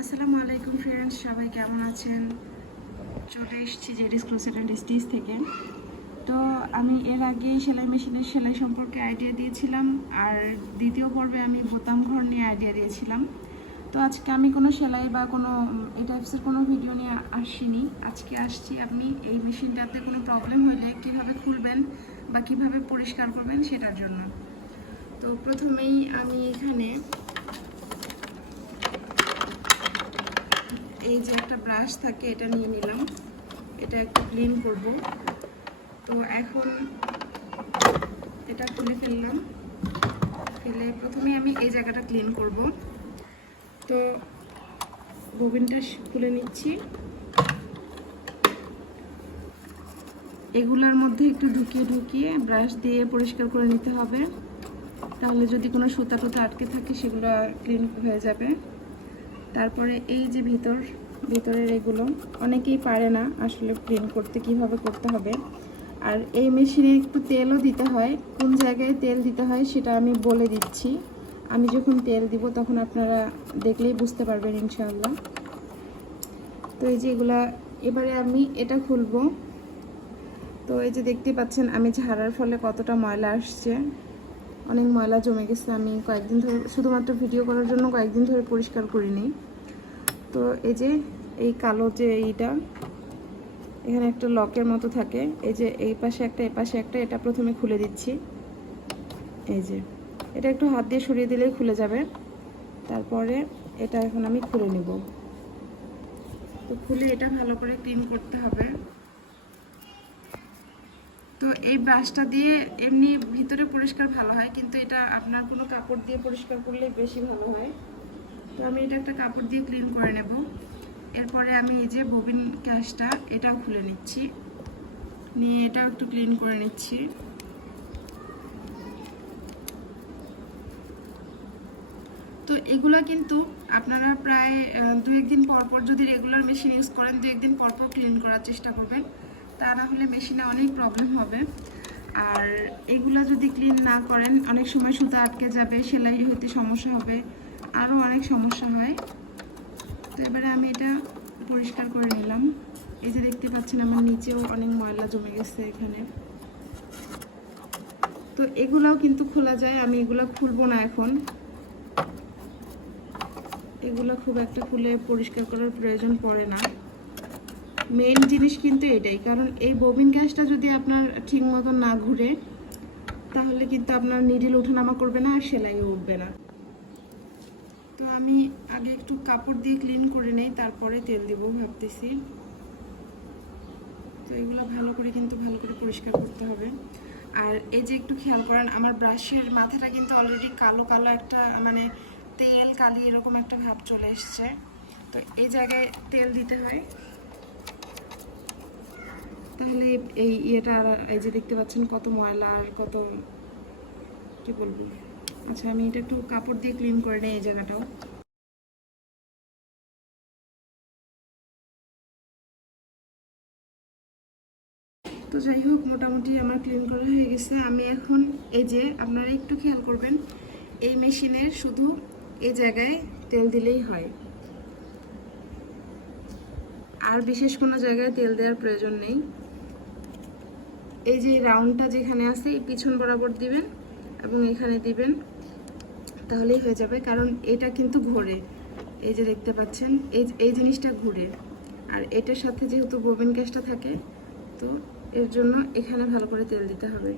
আসসালামু আলাইকুম ফ্রেন্ডস, সবাই কেমন আছেন? চলে এসেছি জেডিস ক্রোশেট অ্যান্ড স্টিচ থেকে। তো আমি এর আগে সেলাই মেশিনের সেলাই সম্পর্কে আইডিয়া দিয়েছিলাম, আর দ্বিতীয় পর্বে আমি বোতাম ঘর নিয়ে আইডিয়া দিয়েছিলাম। তো আজকে আমি কোনো সেলাই বা কোনো এই টাইপসের কোনো ভিডিও নিয়ে আসিনি। আজকে আসছি আপনি এই মেশিনটাতে কোনো প্রবলেম হলে কীভাবে খুলবেন বা কীভাবে পরিষ্কার করবেন সেটার জন্য। তো প্রথমেই আমি এখানে এই যে একটা ব্রাশ থাকে এটা নিয়ে নিলাম, এটা একটু ক্লিন করব। তো এখন এটা খুলে ফেললাম, ফেলে প্রথমে আমি এই জায়গাটা ক্লিন করব। তো ববিনটা খুলে নিচ্ছি, এগুলার মধ্যে একটু ঢুকিয়ে ব্রাশ দিয়ে পরিষ্কার করে নিতে হবে, তাহলে যদি কোনো সুতা টুতা আটকে থাকে সেগুলো ক্লিন হয়ে যাবে। তারপরে এই যে ভিতরের এগুলো অনেকেই পারে না আসলে ক্লিন করতে, কিভাবে করতে হবে। আর এই মেশিনে একটু তেলও দিতে হয়, কোন জায়গায় তেল দিতে হয় সেটা আমি বলে দিচ্ছি। আমি যখন তেল দিব তখন আপনারা দেখলেই বুঝতে পারবেন ইনশাআল্লাহ। তো এই যে এগুলা, এবারে আমি এটা খুলবো। তো এই যে দেখতে পাচ্ছেন আমি ঝাড়ার ফলে কতটা ময়লা আসছে, অনেক ময়লা জমে গেছে। আমি কয়েকদিন ধরে শুধুমাত্র ভিডিও করার জন্য কয়েকদিন ধরে পরিষ্কার করিনি। তো এই যে এই কালো যে এইটা, এখানে একটা লকের মতো থাকে, এই যে এই পাশে একটা এই পাশে একটা, এটা প্রথমে খুলে দিচ্ছি। এই যে এটা একটু হাত দিয়ে সরিয়ে দিলেই খুলে যাবে। তারপরে এটা এখন আমি খুলে নেব। তো খুলে এটা ভালো করে ক্লিন করতে হবে। তো এই ব্রাশটা দিয়ে এমনি ভিতরে পরিষ্কার ভালো হয়, কিন্তু এটা আপনার কোনো কাপড় দিয়ে পরিষ্কার করলে বেশি ভালো হয়। তো আমি এটা একটা কাপড় দিয়ে ক্লিন করে নেব। এরপরে আমি এই যে ববিন ক্যাশটা এটাও খুলে নিচ্ছি, নিয়ে এটাও একটু ক্লিন করে নিচ্ছি। তো এগুলো কিন্তু আপনারা প্রায় 2-1 দিন পর যদি রেগুলার মেশিন ইউজ করেন 2-1 দিন পর ক্লিন করার চেষ্টা করবেন, তা না হলে মেশিনে অনেক প্রবলেম হবে। আর এগুলো যদি ক্লিন না করেন অনেক সময় সুতা আটকে যাবে, সেলাই হইতে সমস্যা হবে, আরও অনেক সমস্যা হয়। তো এবারে আমি এটা পরিষ্কার করে নিলাম। এই যে দেখতে পাচ্ছেন আমার নিচেও অনেক ময়লা জমে গেছে এখানে। তো এগুলাও কিন্তু খোলা যায়, আমি এগুলো খুলবো না এখন, এগুলো খুব একটা খুলে পরিষ্কার করার প্রয়োজন পড়ে না। মেন জিনিস কিন্তু এটাই, কারণ এই ববিন গ্যাসটা যদি আপনার ঠিক মতো না ঘুরে তাহলে কিন্তু আপনার নিডল ওঠানামা করবে না আর সেলাইও উঠবে না। তো আমি আগে একটু কাপড় দিয়ে ক্লিন করে নেই, তারপরে তেল দেবো ভাবতেছি। তো এগুলো ভালো করে পরিষ্কার করতে হবে। আর এই যে একটু খেয়াল করেন আমার ব্রাশের মাথাটা কিন্তু অলরেডি কালো কালো একটা, মানে তেল কালি এরকম একটা ভাব চলে এসছে। তো এই জায়গায় তেল দিতে হয়, তাহলে এই ইয়েটা, এই যে দেখতে পাচ্ছেন কত ময়লা আর কত, কি বলবো। আচ্ছা আমি এটা একটু কাপড় দিয়ে ক্লিন করে নিই এই জায়গাটাও। তো যাই হোক, মোটামুটি আমার ক্লিন করা হয়ে গেছে। আমি এখন এই যে আপনারা একটু খেয়াল করবেন, এই মেশিনের শুধু এই জায়গায় তেল দিলেই হয়, আর বিশেষ কোনো জায়গায় তেল দেওয়ার প্রয়োজন নেই। এই যে রাউন্ডটা যেখানে আছে এই পিছন বরাবর দিবেন এবং এখানে দিবেন, তাহলেই হয়ে যাবে। কারণ এটা কিন্তু ঘোরে, এই যে দেখতে পাচ্ছেন এই জিনিসটা ঘুরে, আর এটার সাথে যেহেতু ববিন গ্যাসটা থাকে, তো এর জন্য এখানে ভালো করে তেল দিতে হবে।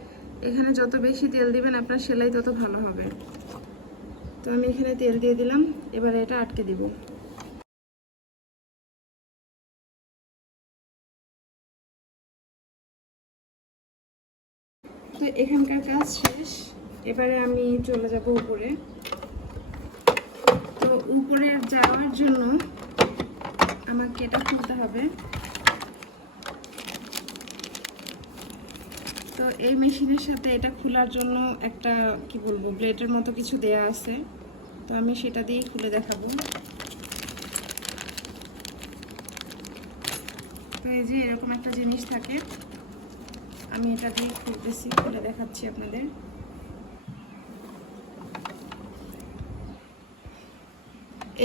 এখানে যত বেশি তেল দিবেন আপনার সেলাই তত ভালো হবে। তো আমি এখানে তেল দিয়ে দিলাম, এবারে এটা আটকে দিব। তো এখানকার কাজ শেষ, এবারে আমি চলে যাব উপরে। তো উপরে যাওয়ার জন্য আমাকে এটা খুলতে হবে। তো এই মেশিনের সাথে এটা খোলার জন্য একটা, কি বলবো, ব্লেডের মতো কিছু দেয়া আছে, তো আমি সেটা দিয়ে খুলে দেখাবো। তো এই যে এরকম একটা জিনিস থাকে, আমি এটা দিয়ে খুলতেছি, খুলে দেখাচ্ছি আপনাদের।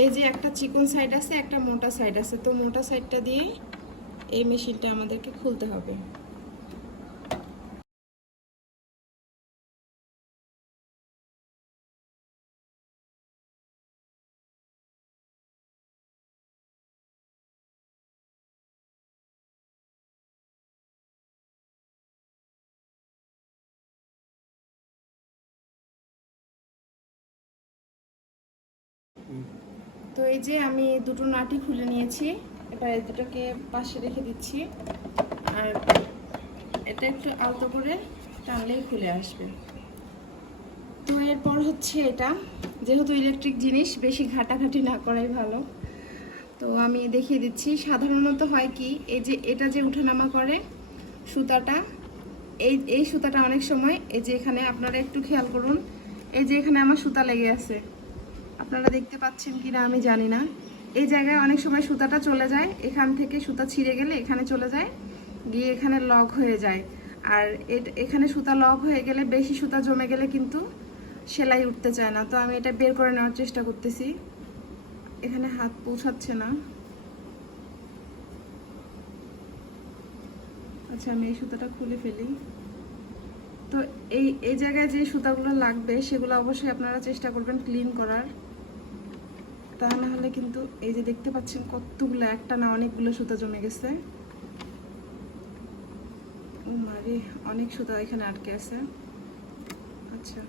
এই যে একটা চিকন সাইড আছে, একটা মোটা সাইড আছে, তো মোটা সাইডটা দিয়ে এই মেশিনটা আমাদেরকে খুলতে হবে। তো এই যে আমি দুটো নাটই খুলে নিয়েছি, এবার এই দুটোকে পাশে রেখে দিচ্ছি, আর এটা একটু আলতো করে টানলেই খুলে আসবে। তো এরপর হচ্ছে এটা, যেহেতু ইলেকট্রিক জিনিস বেশি ঘাটাঘাটি না করাই ভালো, তো আমি দেখিয়ে দিচ্ছি। সাধারণত হয় কি, এই যে এটা যে উঠানামা করে সুতাটা, এই সুতাটা অনেক সময় এই যে এখানে আপনারা একটু খেয়াল করুন, এই যে এখানে আমার সুতা লেগে আছে, আপনারা দেখতে পাচ্ছেন কিনা আমি জানি না, এই জায়গায় অনেক সময় সুতাটা চলে যায়, এখান থেকে সুতা ছিঁড়ে গেলে এখানে চলে যায়, গিয়ে এখানে লক হয়ে যায়। আর এখানে সুতা লক হয়ে গেলে, বেশি সুতা জমে গেলে কিন্তু সেলাই উঠতে চায় না। তো আমি এটা বের করে নেওয়ার চেষ্টা করতেছি, এখানে হাত পৌঁছাচ্ছে না। আচ্ছা, আমি এই সুতাটা খুলে ফেলি। তো এই জায়গায় যে সুতাগুলো লাগবে সেগুলো অবশ্যই আপনারা চেষ্টা করবেন ক্লিন করার, তা না হলে কিন্তু এই যে দেখতে পাচ্ছেন কতগুলো, একটা না অনেকগুলো সুতা জমে গেছে। ও মারে, অনেক সুতা এখানে আটকে আছে। আচ্ছা,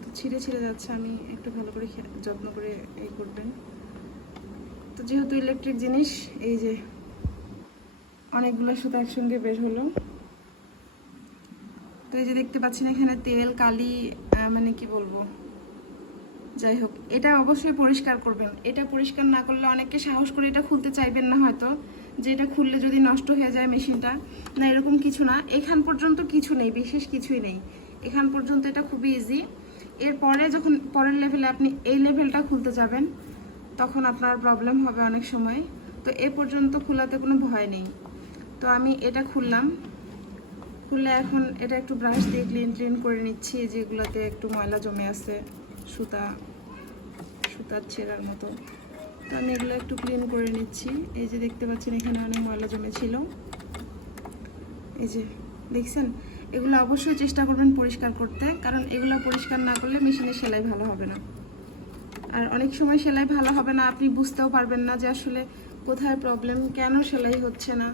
তো ছিঁড়ে ছিঁড়ে যাচ্ছে, আমি একটু ভালো করে যত্ন করে এই করবেন। তো যেহেতু ইলেকট্রিক জিনিস, এই যে অনেকগুলো সুতা একসঙ্গে বের হলো। তো এই যে দেখতে পাচ্ছেন এখানে তেল কালি, মানে কি বলবো, যাই হোক, এটা অবশ্যই পরিষ্কার করবেন। এটা পরিষ্কার না করলে অনেকে সাহস করে এটা খুলতে চাইবেন না হয়তো, যে এটা খুললে যদি নষ্ট হয়ে যায় মেশিনটা। না, এরকম কিছু না, এখান পর্যন্ত কিছু নেই, বিশেষ কিছুই নেই, এখান পর্যন্ত এটা খুবই ইজি। এরপরে যখন পরের লেভেলে আপনি এই লেভেলটা খুলতে যাবেন, তখন আপনার প্রবলেম হবে অনেক সময়। তো এ পর্যন্ত খোলাতে কোনো ভয় নেই। তো আমি এটা খুললাম, খুললে এখন এটা একটু ব্রাশ দিয়ে ক্লিন করে নিচ্ছি, যেগুলোতে একটু ময়লা জমে আছে, সুতার ছেঁড়ার মতো। তো আমি এগুলো একটু ক্লিন করে নিচ্ছি। এই যে দেখতে পাচ্ছেন এখানে অনেক ময়লা জমেছিল, এই যে দেখছেন। এগুলো অবশ্যই চেষ্টা করবেন পরিষ্কার করতে, কারণ এগুলো পরিষ্কার না করলে মেশিনের সেলাই ভালো হবে না। আর অনেক সময় সেলাই ভালো হবে না, আপনি বুঝতেও পারবেন না যে আসলে কোথায় প্রবলেম, কেন সেলাই হচ্ছে না।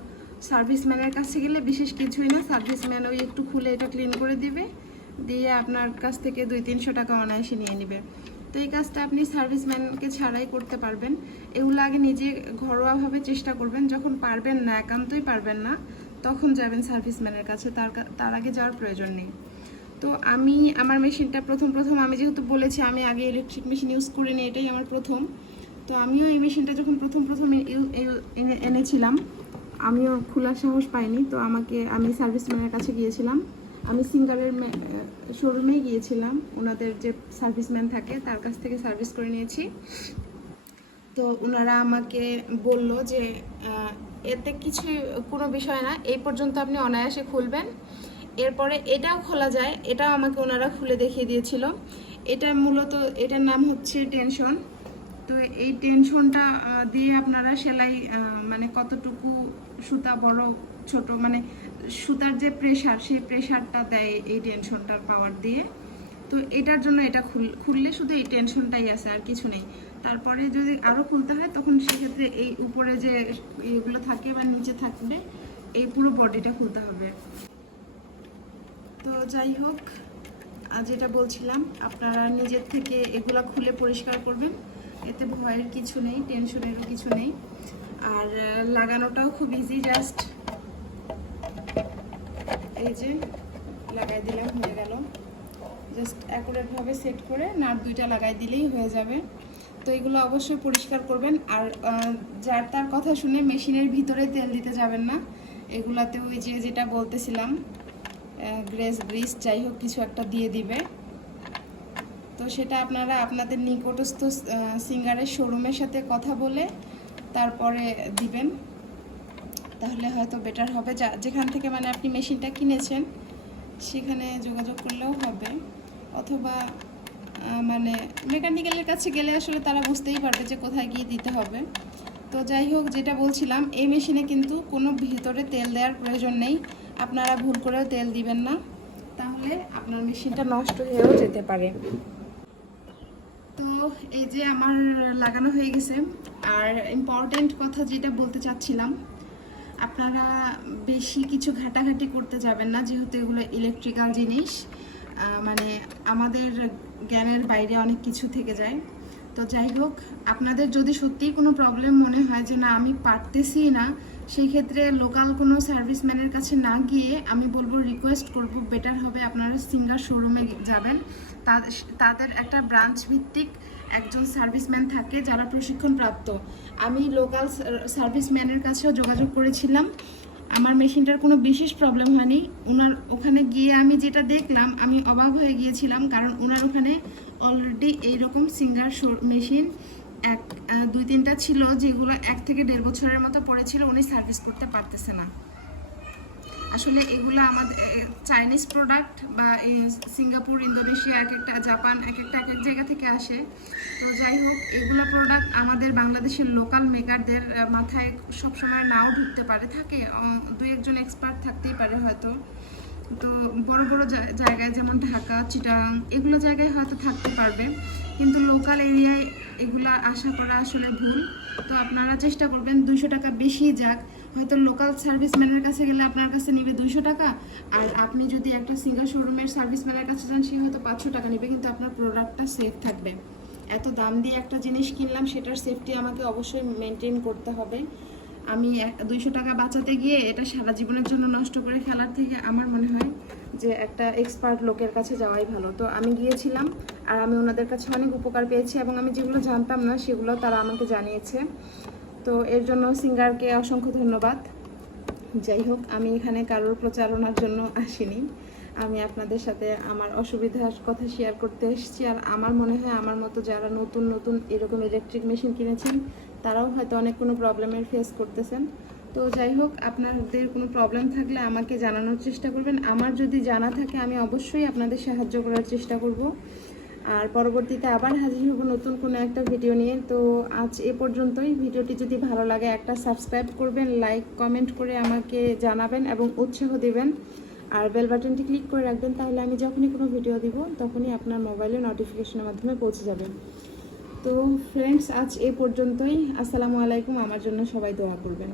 সার্ভিসম্যানের কাছে গেলে বিশেষ কিছুই না, সার্ভিসম্যান ওই একটু খুলে এটা ক্লিন করে দিবে, দিয়ে আপনার কাছ থেকে 200-300 টাকা অনায়াসে নিয়ে নেবে। তো এই কাজটা আপনি সার্ভিসম্যানকে ছাড়াই করতে পারবেন। এগুলো আগে নিজে ঘরোয়াভাবে চেষ্টা করবেন, যখন পারবেন না, একান্তই পারবেন না, তখন যাবেন সার্ভিসম্যানের কাছে, তার আগে যাওয়ার প্রয়োজন নেই। তো আমি আমার মেশিনটা প্রথম আমি যেহেতু বলেছি আমি আগে ইলেকট্রিক মেশিন ইউজ করিনি, এটাই আমার প্রথম। তো আমিও এই মেশিনটা যখন প্রথম এনেছিলাম, আমিও খোলার সাহস পাইনি। তো আমি সার্ভিসম্যানের কাছে গিয়েছিলাম, আমি সিঙ্গারের শোরুমে গিয়েছিলাম, ওনাদের যে সার্ভিসম্যান থাকে তার কাছ থেকে সার্ভিস করে নিয়েছি। তো ওনারা আমাকে বলল যে এতে কোনো বিষয় না, এই পর্যন্ত আপনি অনায়াসে খুলবেন, এরপরে এটাও খোলা যায়। এটাও আমাকে ওনারা খুলে দেখিয়ে দিয়েছিল। এটা মূলত, এটার নাম হচ্ছে টেনশন। তো এই টেনশনটা দিয়ে আপনারা সেলাই, মানে কতটুকু সুতা বড় ছোট, মানে সুতার যে প্রেশার, সেই প্রেশারটা দেয় এই টেনশনটার পাওয়ার দিয়ে। তো এটার জন্য এটা খুললে শুধু এই টেনশনটাই আছে, আর কিছু নেই। তারপরে যদি আরও খুলতে হয়, তখন সেক্ষেত্রে এই উপরে যে এগুলো থাকে বা নিচে থাকবে, এই পুরো বডিটা খুলতে হবে। তো যাই হোক, যেটা বলছিলাম, আপনারা নিজের থেকে এগুলো খুলে পরিষ্কার করবেন, এতে ভয়ের কিছু নেই, টেনশনেরও কিছু নেই। আর লাগানোটাও খুব ইজি, জাস্ট এই যে লাগাই দিলাম, হয়ে গেল। জাস্ট অ্যাকুরেটভাবে সেট করে নাট দুইটা লাগাই দিলেই হয়ে যাবে। তো এগুলো অবশ্যই পরিষ্কার করবেন। আর যার তার কথা শুনে মেশিনের ভিতরে তেল দিতে যাবেন না। এগুলাতে ওই যেটা বলতেছিলাম, গ্রিস যাই হোক কিছু একটা দিয়ে দিবে। তো সেটা আপনারা আপনাদের নিকটস্থ সিঙ্গারের শোরুমের সাথে কথা বলে তারপরে দিবেন, তাহলে হয়তো বেটার হবে। যেখান থেকে মানে আপনি মেশিনটা কিনেছেন সেখানে যোগাযোগ করলেও হবে, অথবা মানে মেকানিক্যালের কাছে গেলে আসলে তারা বুঝতেই পারবে যে কোথায় গিয়ে দিতে হবে। তো যাই হোক, যেটা বলছিলাম, এই মেশিনে কিন্তু কোনো ভিতরে তেল দেওয়ার প্রয়োজন নেই। আপনারা ভুল করেও তেল দিবেন না, তাহলে আপনার মেশিনটা নষ্ট হয়েও যেতে পারে। তো এই যে আমার লাগানো হয়ে গেছে। আর ইম্পর্টেন্ট কথা যেটা বলতে চাচ্ছিলাম, আপনারা বেশি কিছু ঘাটাঘাটি করতে যাবেন না, যেহেতু এগুলো ইলেকট্রিক্যাল জিনিস, মানে আমাদের জ্ঞানের বাইরে অনেক কিছু থেকে যায়। তো যাই হোক, আপনাদের যদি সত্যিই কোনো প্রবলেম মনে হয় যে না আমি পারতেছি না, সেই ক্ষেত্রে লোকাল কোনো সার্ভিসম্যানের কাছে না গিয়ে আমি বলবো, রিকোয়েস্ট করব, বেটার হবে আপনারা সিঙ্গার শোরুমে যাবেন। তাদের একটা ব্রাঞ্চ ভিত্তিক একজন সার্ভিসম্যান থাকে যারা প্রশিক্ষণপ্রাপ্ত। আমি লোকাল সার্ভিসম্যানের কাছেও যোগাযোগ করেছিলাম, আমার মেশিনটার কোনো বিশেষ প্রবলেম হয়নি। ওখানে গিয়ে আমি যেটা দেখলাম, আমি অবাক হয়ে গিয়েছিলাম, কারণ ওনার ওখানে অলরেডি এইরকম সিঙ্গার মেশিন দুই তিনটা ছিল, যেগুলো 1 থেকে 1.5 বছরের মতো পড়েছিল, উনি সার্ভিস করতে পারতেছে না। আসলে এগুলো আমাদের চাইনিজ প্রোডাক্ট, বা সিঙ্গাপুর, ইন্দোনেশিয়া, এক একটা, জাপান, এক এক জায়গা থেকে আসে। তো যাই হোক, এগুলো প্রোডাক্ট আমাদের বাংলাদেশের লোকাল মেকারদের মাথায় সবসময় নাও ঢুকতে পারে, থাকে 2-1 জন এক্সপার্ট থাকতেই পারে হয়তো। তো বড় বড় জায়গায় যেমন ঢাকা, চিটাগাং, এগুলো জায়গায় হয়তো থাকতে পারবে, কিন্তু লোকাল এরিয়ায় এগুলা আশা করা আসলে ভুল। তো আপনারা চেষ্টা করবেন 200 টাকা বেশি যাক, হয়তো লোকাল সার্ভিসম্যানের কাছে গেলে আপনার কাছে নেবে 200 টাকা, আর আপনি যদি একটা সিঙ্গার শোরুমের সার্ভিসম্যানের কাছে যান, সে হয়তো 500 টাকা নেবে, কিন্তু আপনার প্রোডাক্টটা সেফ থাকবে। এত দাম দিয়ে একটা জিনিস কিনলাম, সেটার সেফটি আমাকে অবশ্যই মেনটেন করতে হবে। আমি 200 টাকা বাঁচাতে গিয়ে এটা সারা জীবনের জন্য নষ্ট করে ফেলার থেকে আমার মনে হয় যে একটা এক্সপার্ট লোকের কাছে যাওয়াই ভালো। তো আমি গিয়েছিলাম, আর আমি ওনাদের কাছে অনেক উপকার পেয়েছি, এবং আমি যেগুলো জানতাম না সেগুলো তারা আমাকে জানিয়েছে। তো এর জন্য সিঙ্গারকে অসংখ্য ধন্যবাদ। যাই হোক, আমি এখানে কারোর প্রচারণার জন্য আসিনি, আমি আপনাদের সাথে আমার অসুবিধার কথা শেয়ার করতে এসেছি। আর আমার মনে হয় আমার মতো যারা নতুন নতুন এরকম ইলেকট্রিক মেশিন কিনেছেন, তারাও হয়তো অনেক কোনো প্রবলেমের ফেস করতেছেন। তো যাই হোক, আপনাদের কোনো প্রবলেম থাকলে আমাকে জানানোর চেষ্টা করবেন। আমার যদি জানা থাকে, আমি অবশ্যই আপনাদের সাহায্য করার চেষ্টা করব। আর পরবর্তীতে আবার হাজির হব নতুন কোনো একটা ভিডিও নিয়ে। তো আজ এ পর্যন্তই। ভিডিওটি যদি ভালো লাগে, একটা সাবস্ক্রাইব করবেন, লাইক কমেন্ট করে আমাকে জানাবেন এবং উৎসাহ দিবেন, আর বেল বাটনটি ক্লিক করে রাখবেন, তাহলে আমি যখনই কোনো ভিডিও দিব তখনই আপনার মোবাইলে নোটিফিকেশনের মাধ্যমে পৌঁছে যাবে। তো ফ্রেন্ডস, আজ এ পর্যন্তই। আসসালামু আলাইকুম। আমার জন্য সবাই দোয়া করবেন।